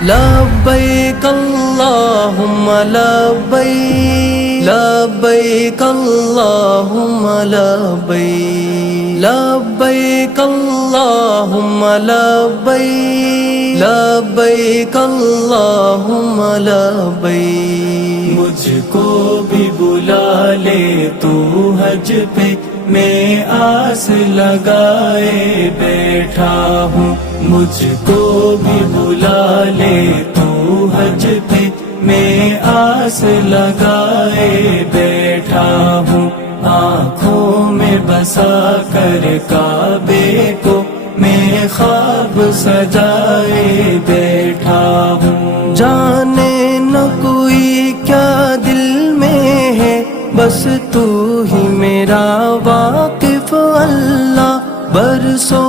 لبیک اللہم لبیک لبیک اللہم لبیک لبیک اللہم لبیک لبیک اللہم لبیک مجھ کو بھی بلا لے تو حج پہ میں آس لگائے بیٹھا ہوں مجھ کو بھی بلا لے تو حج پہ میں آس لگائے بیٹھا ہوں آنکھوں میں بسا کر کعبے کو میں خواب سجائے بیٹھا ہوں جانے نہ کوئی کیا دل میں ہے بس تو ہی میرا واقف اللہ برسوں